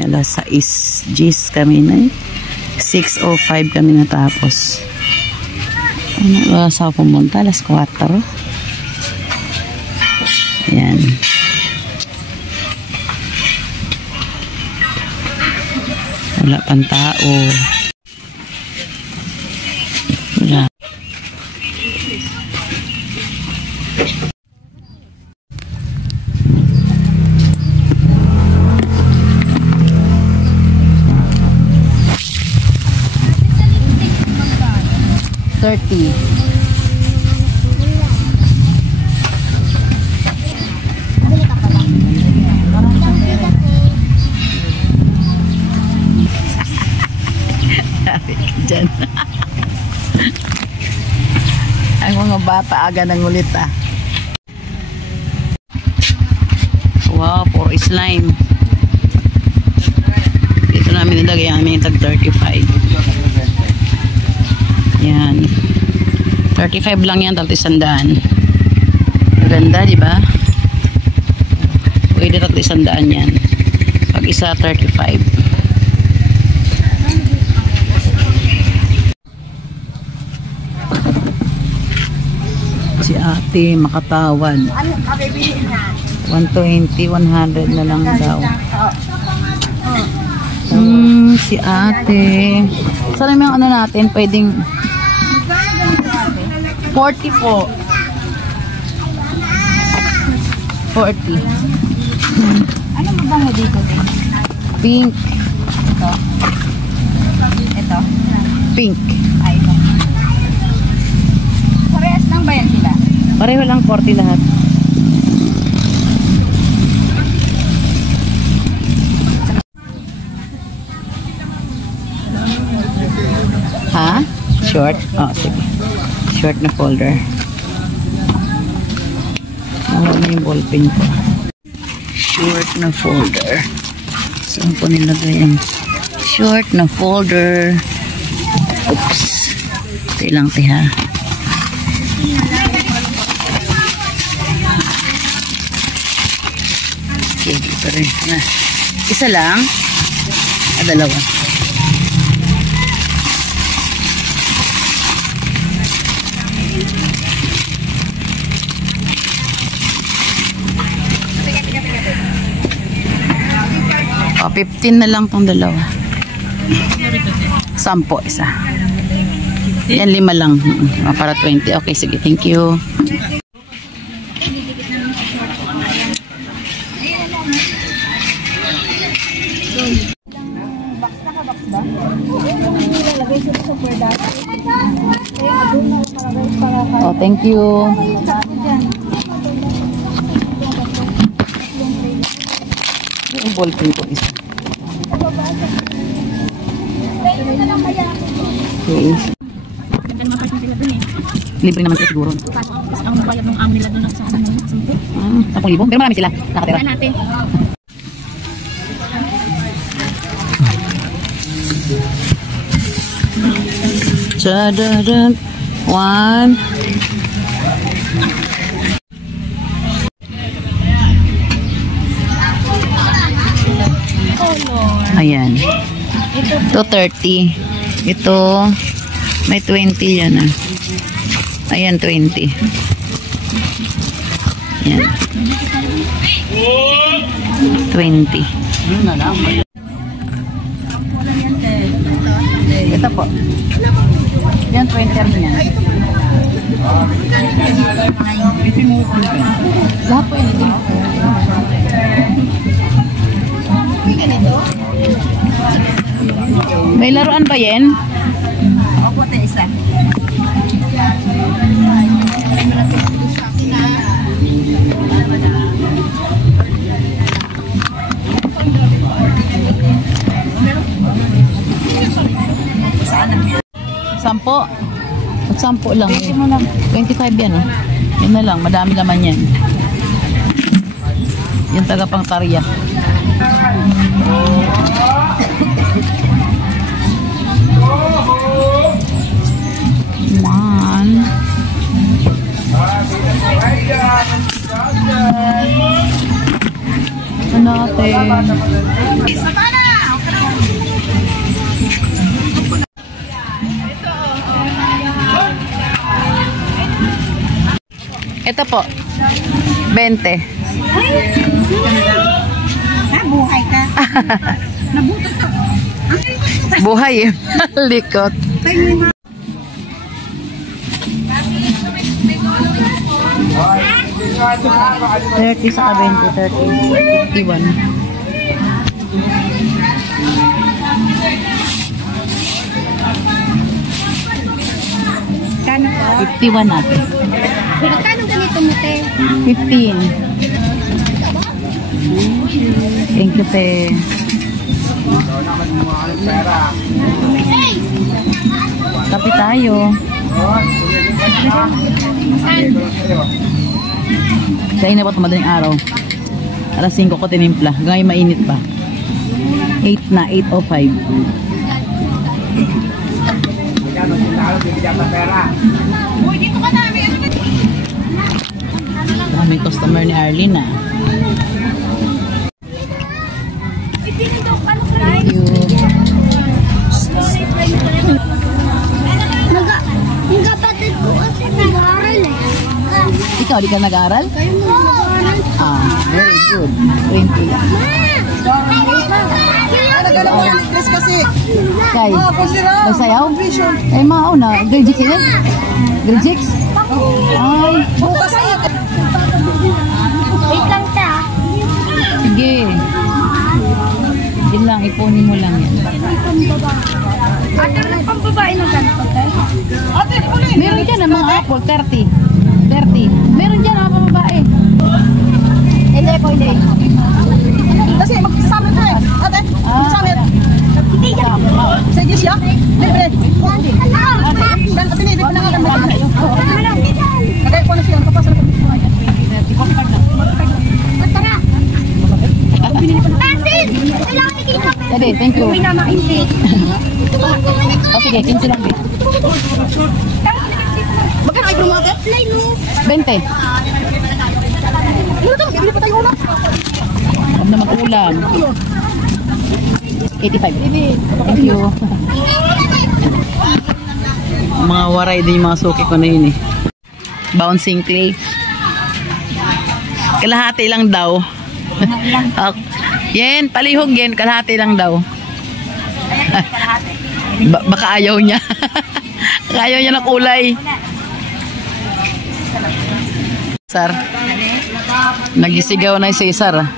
Alas 6 kami na. 6:05 kami natapos. Ano, sa pumunta? Alas 4. Ayan. Wala pang tao. Wala. Dyan. Ang mga bata aga nang ulit Wow, puro slime. Dito namin nilagay ang aming tag 35. Yan. 35 lang yan, talo 100. Maganda, di ba? Pwede talo 100 yan. Pag isa 35. Si ate makatawad. 120, 100 na lang daw. Si ate. Saan naman yung ano natin? Pwedeng 40 po. 40. Ano mabango dito? Pink. Ito. Ito. Pink. Ay, ito. Parehas lang ba yan sila? Pareho lang 40 lahat. Ha? Short? Oh, sige. Short na folder. Nawala na yung ballpen ko. Short na folder. Saan po nilagay yung short na folder? Oops. Kailang tiha. Okay, dito rin. Isa lang? Dalawa. Oh, 15 na lang tong dalawa. 10 isa. Yan 5 lang. Para 20. Okay, sige. Thank you. Oh, thank you. Yung ballpen ko isa. Okay. Libre naman sila siguro. Tapos ang bayad ng amo nila doon sa 10,000. 10,000? Pero marami sila. Nakatira. Natin. Chadadan. 1. Ayan. Ito 30. Ito may 20 yan Ayan 20. Ayan. 20. Ito po. Yan 20 rin yan. Lahat po yun. May laruan ba yan? Opo, ito isa. Sampo. 10 lang. 25 yan Yan na lang. Madami naman yan. Yung taga pang karya. One. Ano natin? Isa pa na! Ito po. 20. Buhay ka. Nabutas ka. Buhay eh. Likot. 30 sa 20, 30, 51. Kano po? 51 natin. Kano ganito mo, te? 15. Thank you, te. Kapi tayo. Kaya na ba ito madaling araw? Alas 5 ko tinimpla. Ngayon mainit pa. 8 na, 8:05. Daming customer ni Arlene ah. Thank you. Yung kapatid ko kasi nag-aaral eh. Ikaw, di ka nag-aaral? Ah, very good. 20 lang. Nagano mo yung Chris kasi. Kay, Kusira. nagsayaw? Eh, maaw na. Grade 6 yun? Grade 6? Ay, Bukas na yan. Wait lang ta. sige. Yun lang, ipunin mo lang yan. Ate, may pambabae na ganito, te? Ate, kunin. Meron dyan ang mga apple, 30. 30. Meron dyan ang mga babae. Hindi po, hindi. Kasi magsasama ko eh. Ate, magsasama. Hindi yan. Sige siya. Libre. Dan ate ni, di pa nakakanda. Kagaya ko na siya. Kapasal ko. Tara. Pansin! Kailangan ikita. Dede, thank you. Uwi na makainti. O sige, 15 lang. Magkano ay mo ate? Play mo. 20. Ano ito? Bibili pa tayo ulam. Huwag na mag-ulam. 85. Thank you. Mga waray din yung mga suki ko na yun eh. Bouncing clay. Kalahati lang daw. Yen, palihog yen. Kalahati lang daw. Baka ayaw niya. Baka ayaw niya ng kulay. Cesar. Nagisigaw na si Cesar.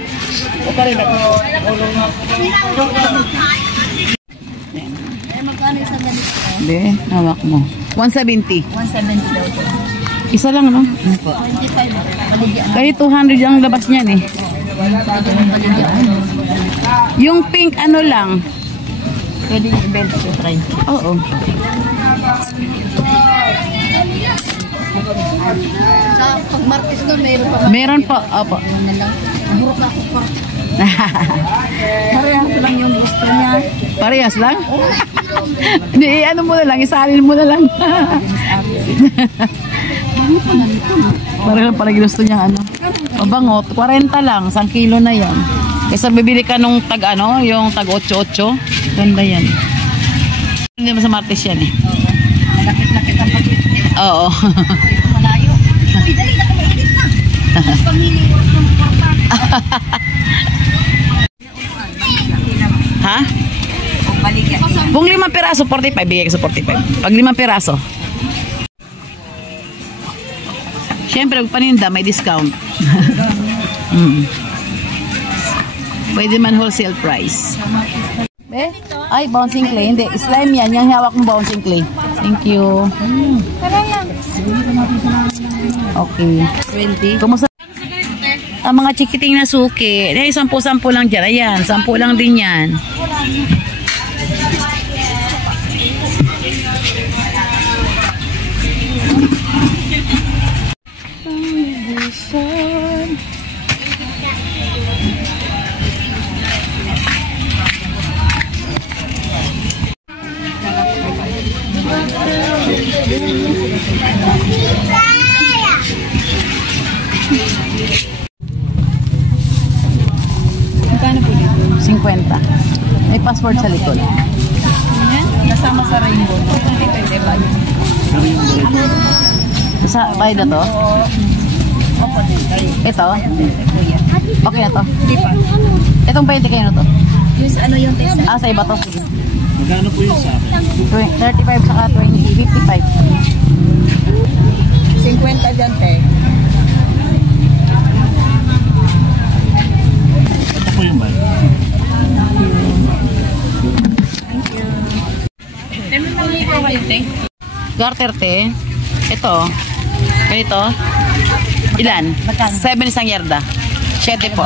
Hindi, hawak mo. 170. 170 daw po. Isa lang, no? 25. Kahit 200 ang labas niyan eh. Yung pink ano lang. Pwede i-belt ko try. Oo. Sa pag-martes doon, mayroon pa. Meron po. Opo. Ano na lang. Buruk ako pa. Parehas lang yung gusto niya. Parehas lang? Hindi, ano mo na lang. Isalin mo na lang. Parehas pala gusto niya ano. Mabangot. 40 lang. 1 kilo na yan. Kaysa bibili ka nung tag ano, yung tag 8-8. Ganda yan. Hindi mo sa Martes yan eh. Malapit-lapit ang pag-ibig. Oo. Malayo. Uy, dali na kumainit na. Tapos pamili work ng porta. Ha? Balik yan. Kung 5 piraso, 45. Bigay ka sa 45. Pag 5 piraso. Siyempre, pag paninda, may discount. Pwede man wholesale price. Ay, bouncing clay. Hindi, slime yan. Yung hawak mong bouncing clay. Thank you. Okay. 20. Kumusta? Ang mga chikiting na suki. Eh, 10-10 lang dyan. Ayan, 10 lang din yan. Magkano po dito? 50. May password sa likod. Nasama sa rainbow. Sa bayad na to? Opo, Ito? kuya. Okay na to. Hindi pa. Itong 20 kayo na to. Yung sa ano yung text? Ah, sa iba to. Sige. Magkano po yung sa akin? 35 saka 20, 55. 50 dyan, te. Ito po yung bike. Garter te. Ito. Ganito. Ilan? 7 isang yarda. 7 po.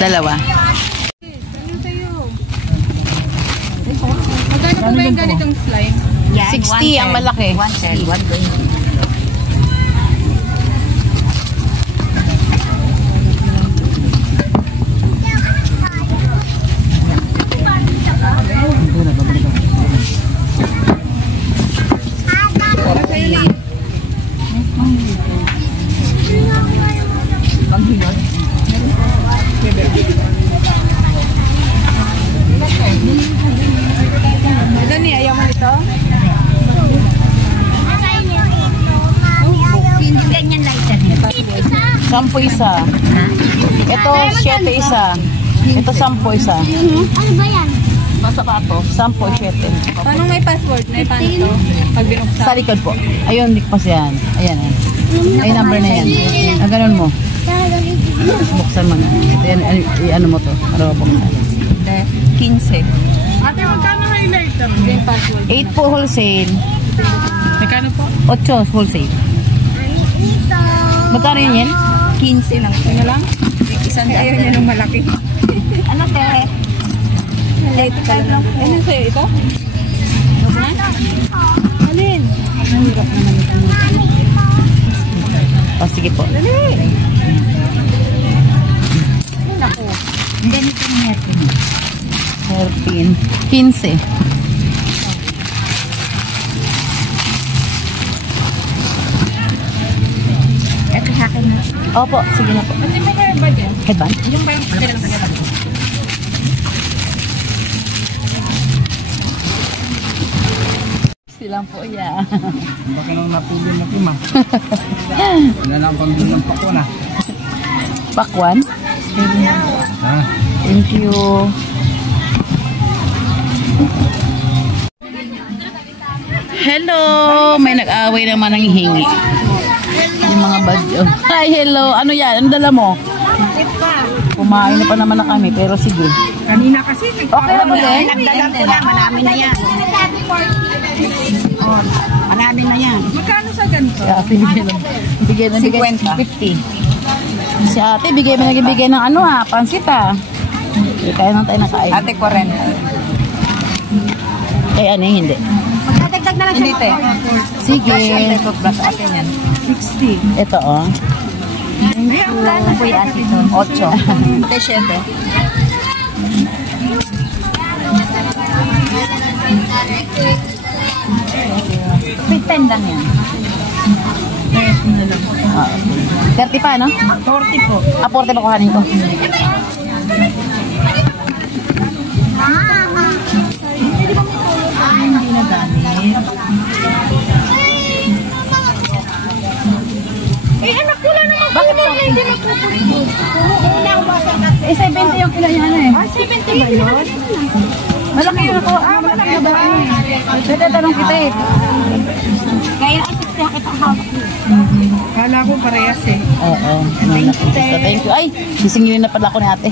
Dalawa. Magkano po ba yung ganitong slime? 60 ang malaki. 110, 120. Gani, ayaw mo ito? Hindi ganyan lighter. 10 isa. Ito 7 isa. Ito 10 isa. Ano ba yan? Pasapatos. 10, 7. Paano may password? May paano to? Pag binuksan? Sa likod po. Ayun, dikpas yan. Ayan. Ay, number na yan. Ah, ganun mo. Buksan mo na. Ito yan, ano mo to. Para buksan. 15. Ate, magkano highlighter? Yung password. 8 po wholesale. Magkano po? 8 wholesale. Magkano yun yan? 15 lang. Ano lang? Isang ayaw niya ng malaki. Ano, te? Ito pa lang. Ano sa'yo? Ito? Alin? Mahirap naman ito. Oh, sige po. Dali! Naku. Ganito ng hairpin. Hairpin. 15. Ito sa akin na. Opo, sige na po. Hindi mo kaya ba dyan? Headband? Yung ba yung kailang kailang? Silang po, yeah. Baka nang napuli mo, Kim, ah. Wala lang pambili ng pako na. Pakwan. Ha? Thank you. Hello! May nag-away naman ng hingi. Yung mga badyo. Hi, hello! Ano yan? Ano dala mo? Kumain na pa naman na kami, pero sige. Kanina kasi. Okay na po din? Nagdala ko lang. Marami na yan. Oh, marami na yan. Magkano sa ganito? Si ate bigay ng 50. Si ate bigay ng ano ha, pansit ha. Kaya nang tayo nakain. Ate, 40. Eh ano hindi. Magdadagdag na lang siya. Hindi, te. Sige. Toothbrush atin yan. 60. Ito oh. Ang po yung acetone. 8. Ate, 7. Wait, 10 lang yan. 30 pa, no? 40 po. 40 pa kuhanin ko. Eh, anak ko lang naman. Bakit na hindi magpupulit? Eh, 70 yung kilo yan eh. 70 ba yun? Malaki yun ako. Malaki na ba? Pwede tanong kita eh. Kaya ito siya kita hawak. Kala ko parehas eh. Oo. Thank you. Ay, sisingilin na pala ako ni ate.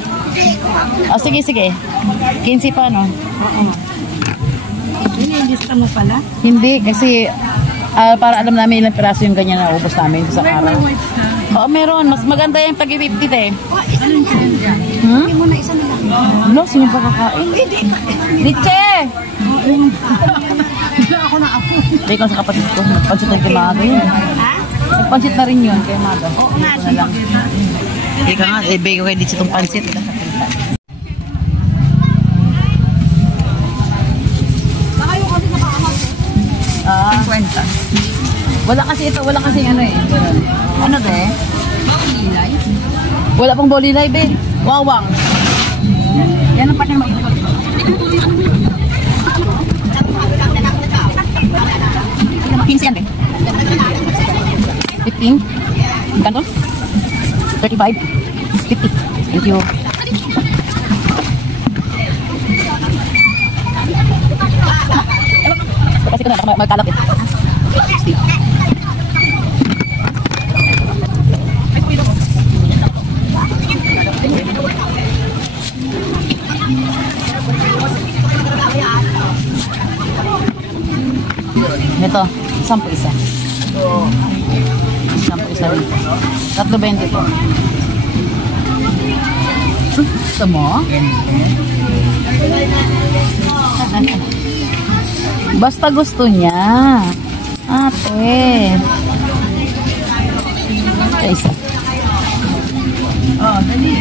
Oh, sige, sige. 15 pa, no? Ini-ingista mo pala? Hindi, kasi para alam namin ilang piraso yung ganyan na ubos namin sa araw. Oo, meron. Mas maganda yung tagi-50 eh. Hmm? Hindi mo na isa na lang. Ano? Sino ba kakain? Litche! Hindi ko sa kapatid ko. Nagpansit na kay Maga yun. Nagpansit na rin yun kay Maga. Oo nga. Hindi ka nga, ibigay ko kay Litche itong pansit. Ah, 50. wala kasi ano eh. Ano ba eh? Wala pang boli live eh. Wawang. Yan ang pati mag-ikot. 15 yan eh. 15? Kanto? 35. 50. Thank you. Kasi ko na, baka magkalap eh. 60. Ito, 10 isa. 10 isa rin. 3.20 po. Gusto mo? Basta gusto niya. Ate. Isa. Oh, dali.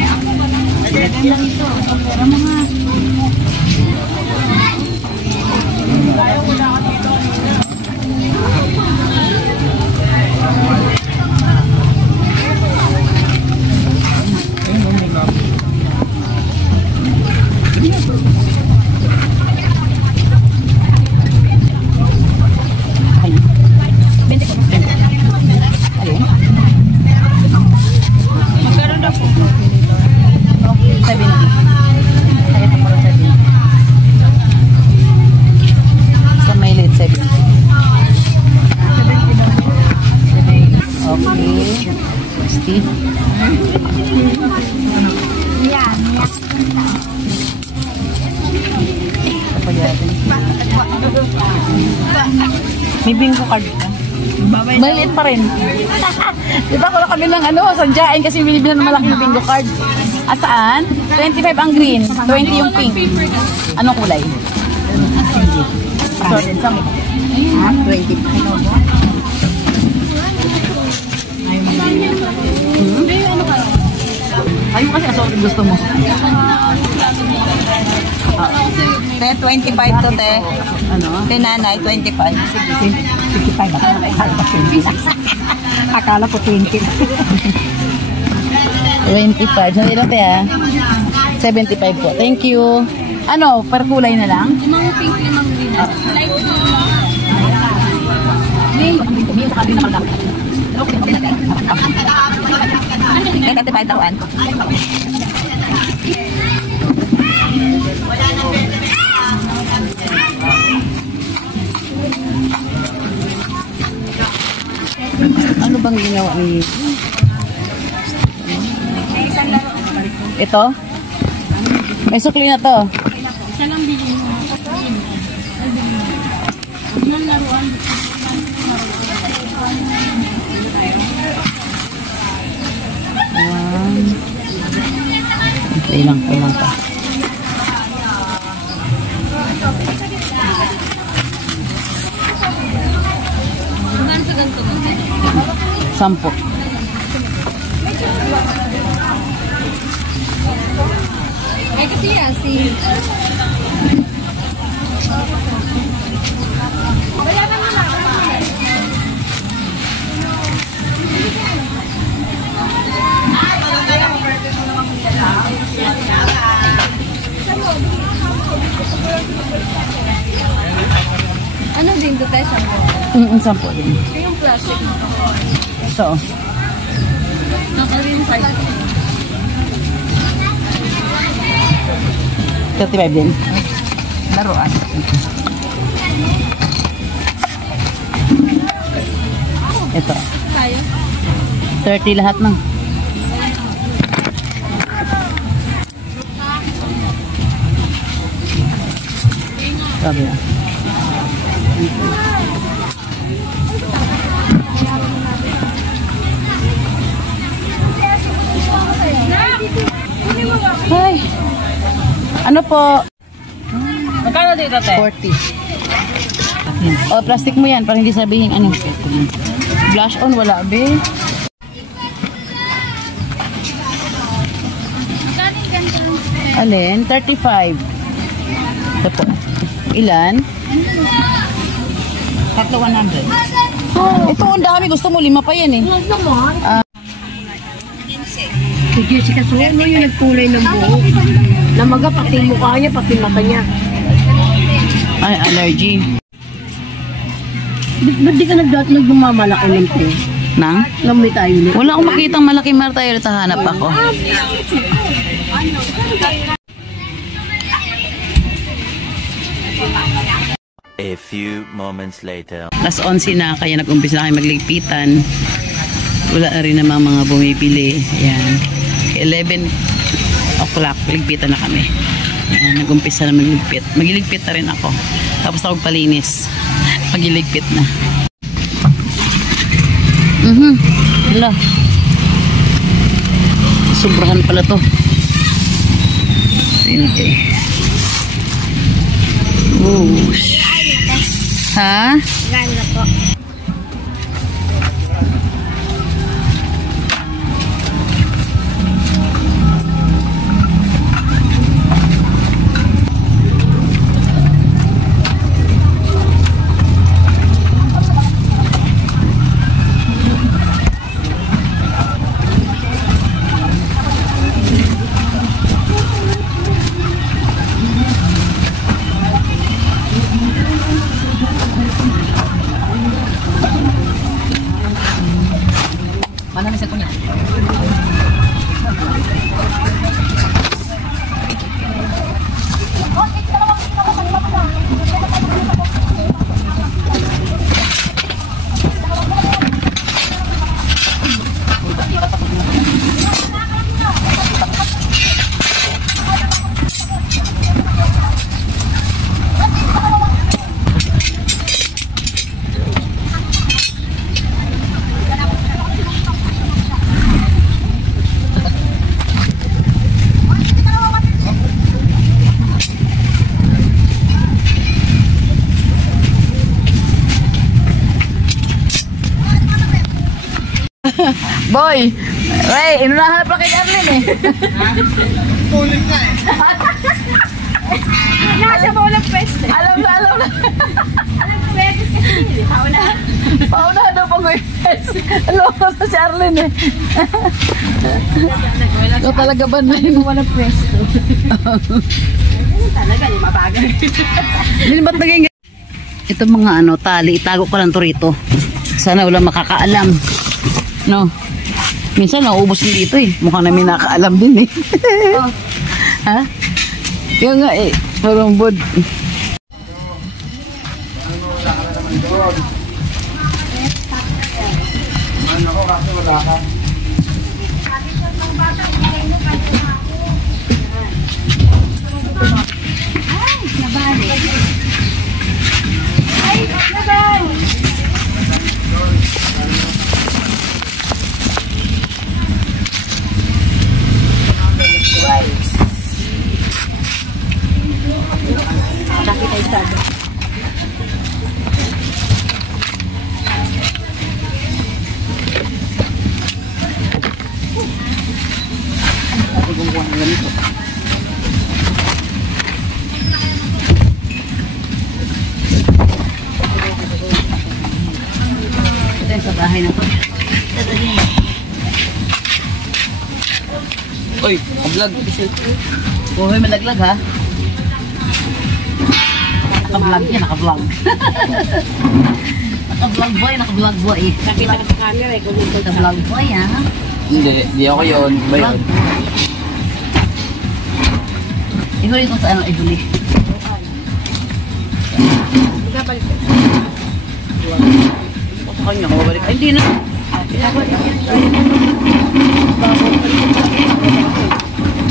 Dali lang ito. Pera mo nga. May bingo card ka. Maliit pa rin. Diba ko lang kami lang sadyain kasi binibilan ng malaking bingo card. Saan? 25 ang green, 20 yung pink. Anong kulay? Sorry, saan? 20. Ayun kasi assorted gusto mo. Te, 25 to, te. Ano? Te, nanay, 25. 55 ako. Akala ko 20. 25. Saan nila te 75 po. Thank you. Ano, per kulay na lang? Limang pink, limang green. Light blue. Kaya 35 taon. Ano bang ginawa ni ito? May sukli na to. Isa lang bilhin mo. Unang laruan. Ilang pa. Sampo. Ay, kasi si... Ano din to, Tesha? Sampo din. Yung plastic. So. Naka-rin 5. 35 din. Laruan. Ito. Tayo? 30 lahat ng. Sabi na. Hi. Ano po? Magkano dito, te? 40. O, plastic mo yan para hindi sabihin ano. Blush on, wala be. Alin? 35. Ito po. Ilan? 3,100. Ito, ang dami. Gusto mo, 5 pa yan eh. Si Jessica Sono yung nagkulay ng buhok. Namaga pati mukha niya, pati mata niya. Ay, allergy. Ba't di ka nagmamalaki ng te? Nang? Lamay tayo ulit. Wala akong makitang malaking martayo ulit. Hanap ako. A few moments later. Alas 11 na, kaya nag-umpisa na kayo magligpitan. Wala na rin namang mga bumibili. Ayan. 11 o'clock, ligpitan na kami. Ayan, nag-umpisa na magligpit. Magiligpit na rin ako. Tapos ako palinis. Magiligpit na. Hala. Sobrahan pala to. Sige. Whoosh. Ha? Ganda po. Mana na cellphone niya? Boy! Wey, inunahanap lang kay Arlene eh. Tuloy nga eh. Nasa mo walang pwesto. Alam na. Alam ko pwesto kasi pauna. Pauna daw pag yes. Alam ko sa si Arlene eh. Ikaw talaga ba na yun? Walang pwesto. Talaga, di mabagal. Hindi ba't naging ito mga tali, itago ko lang to rito. Sana wala makakaalam. No. Minsan nauubos din dito eh. Mukhang namin nakaalam din eh. Oh. Ha? Yung nga eh. Parang bod. Ano ko kasi wala ka. Sa bahay na to. Oy, naka-vlog. Buhay malaglag ha. Naka-vlog yan, naka-vlog. Naka-vlog boy. Nakita ka sa camera eh. Naka-vlog boy ha. Hindi ako yun. Iba yun. Ihuli ko sa ihuli. Balik. Sa kanya, mabalik. Ay, hindi na. Sa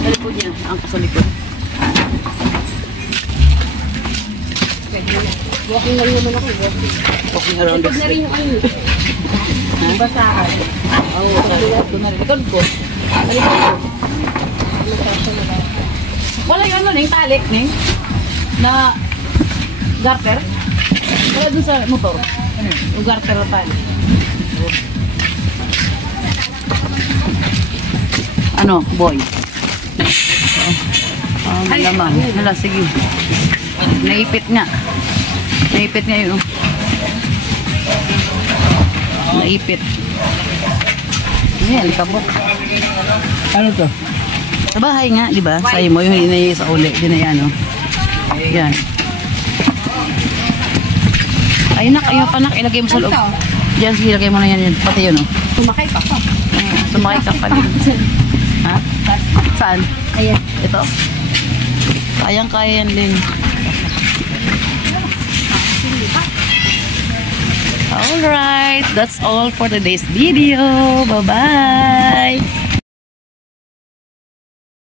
likod niya, ang sa likod. Walking lang naman ako. Walking around the Na rin street. yung ano. Basahan. Oo, sa likod na rin. Likod ko. Sa likod ko. Wala yung Ning, talik, Ning. Na garter. Wala dun sa motor. Yung garter na talik. Ano, boy? Malamang. Hala, sige. Naipit nga. Naipit nga yun. Naipit. Ayan, kabot. Ano to? Sa bahay nga, di ba? Sa'yo mo, yung hinay sa uli. Din na yan, oh. Yan. Ay, nak, ayaw pa nak. Ilagay mo sa loob. Diyan, silagay mo na yan. Pati yun, oh. Sumakay pa pa. Sumakay ka pa din. Ha? Saan? Ayan. Ito? Kayang-kaya yan, Ling. Alright, that's all for today's video. Bye-bye!